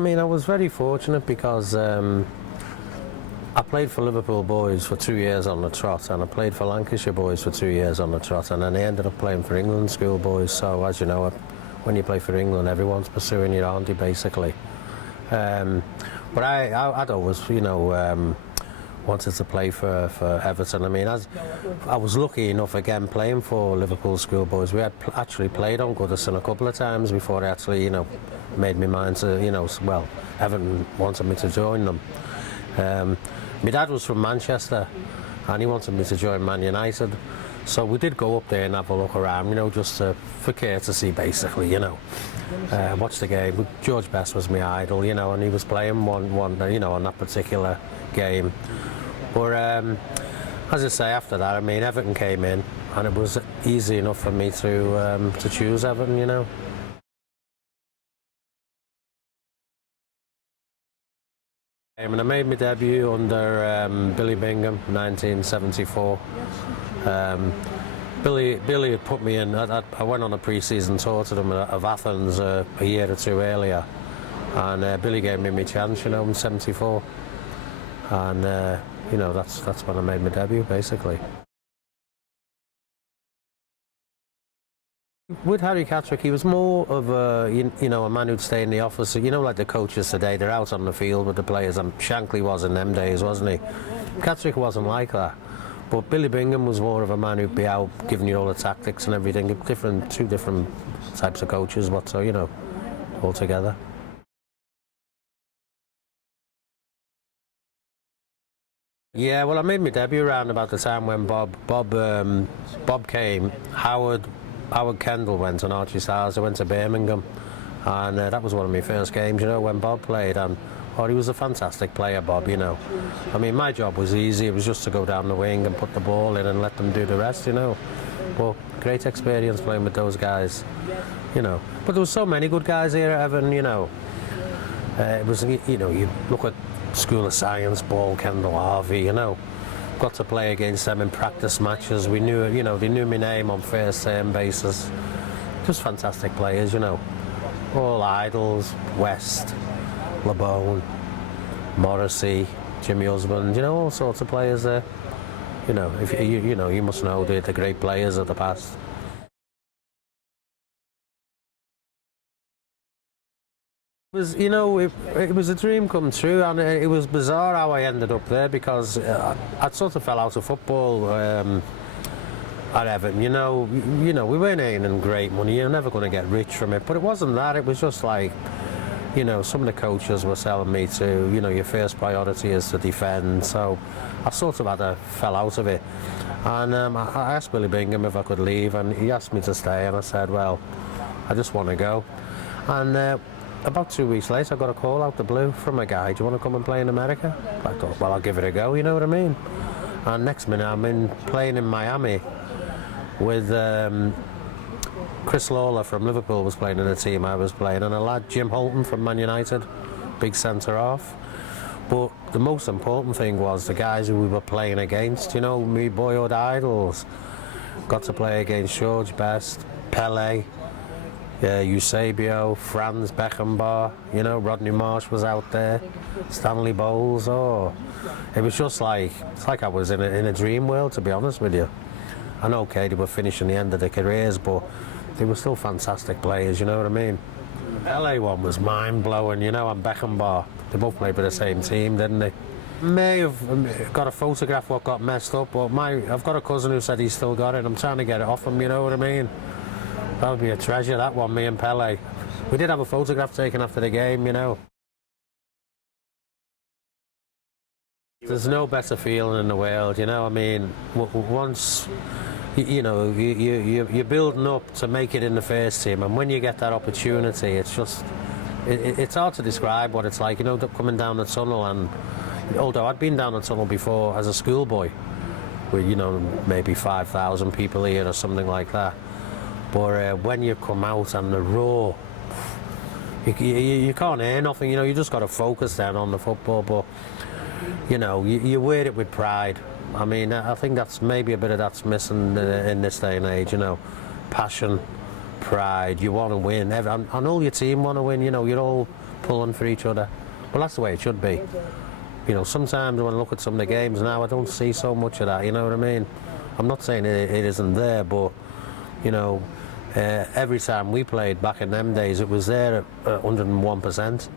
mean, I was very fortunate because I played for Liverpool boys for 2 years on the trot, and I played for Lancashire boys for 2 years on the trot, and then I ended up playing for England schoolboys. So, as you know, when you play for England, everyone's pursuing your auntie, basically. But I'd always, wanted to play for Everton. I mean, I was lucky enough again playing for Liverpool schoolboys. We had actually played on Goodison a couple of times before I actually, made my mind to, well, Everton wanted me to join them. My dad was from Manchester, and he wanted me to join Man United. So we did go up there and have a look around, just for courtesy, basically, watch the game. George Best was my idol, and he was playing one on that particular game. But as I say, after that, I mean, Everton came in, and it was easy enough for me to choose Everton, And I made my debut under Billy Bingham, 1974. Billy had put me in. I went on a pre-season tour to them of Athens a year or two earlier, and Billy gave me my chance, in '74, and that's when I made my debut, basically. With Harry Catterick, he was more of a man who'd stay in the office. Like the coaches today, they're out on the field with the players, and Shankly was in them days, wasn't he? Catterick wasn't like that. But Billy Bingham was more of a man who'd be out giving you all the tactics and everything. Two different types of coaches, but so, all together. Yeah, well, I made my debut around about the time when Bob came. Howard Kendall went and Archie Styles. I went to Birmingham, and that was one of my first games, when Bob played. And he was a fantastic player, Bob. I mean, my job was easy. It was just to go down the wing and put the ball in and let them do the rest. But great experience playing with those guys. But there was so many good guys here at Everton. It was you look at School of Science, Ball, Kendall, Harvey. Got to play against them in practice matches. We knew, they knew my name on first term basis. Just fantastic players, all idols. West, LeBone, Morrissey, Jimmy Husband, all sorts of players there. If you must know the great players of the past. It was, it was a dream come true, and it was bizarre how I ended up there, because I sort of fell out of football at Everton. We weren't earning great money. You're never going to get rich from it, but it wasn't that. It was just like, some of the coaches were telling me to, your first priority is to defend. So I sort of fell out of it, and I asked Billy Bingham if I could leave, and he asked me to stay, and I said, well, I just want to go. And about 2 weeks later, I got a call out the blue from a guy. Do you want to come and play in America? I thought, well, I'll give it a go, you know what I mean? And next minute, I'm playing in Miami with Chris Lawler from Liverpool was playing in the team I was playing, and a lad, Jim Holton from Man United, big centre half. But the most important thing was the guys who we were playing against, me boyhood idols. Got to play against George Best, Pele, Eusebio, Franz Beckenbauer, Rodney Marsh was out there, Stanley Bowles. It was just like, it's like I was in a dream world, to be honest with you. And okay, they were finishing the end of their careers, but they were still fantastic players, you know what I mean? The LA one was mind-blowing, and Beckenbauer, they both played for the same team, didn't they? May have got a photograph what got messed up, but I've got a cousin who said he's still got it. I'm trying to get it off him, you know what I mean? That would be a treasure, that one, me and Pele. We did have a photograph taken after the game, There's no better feeling in the world, I mean, once, you're building up to make it in the first team, and when you get that opportunity, it's just, it's hard to describe what it's like, coming down the tunnel. And although I'd been down the tunnel before as a schoolboy, with, maybe 5,000 people here or something like that. But when you come out and the roar, you can't hear nothing, you just got to focus down on the football. But, you wear it with pride. I mean, I think that's maybe a bit of that's missing in this day and age, passion, pride. You want to win, and all your team want to win, you're all pulling for each other. Well, that's the way it should be. You know, sometimes when I look at some of the games now, I don't see so much of that, you know what I mean? I'm not saying it isn't there, but, you know, every time we played back in them days, it was there at 101%.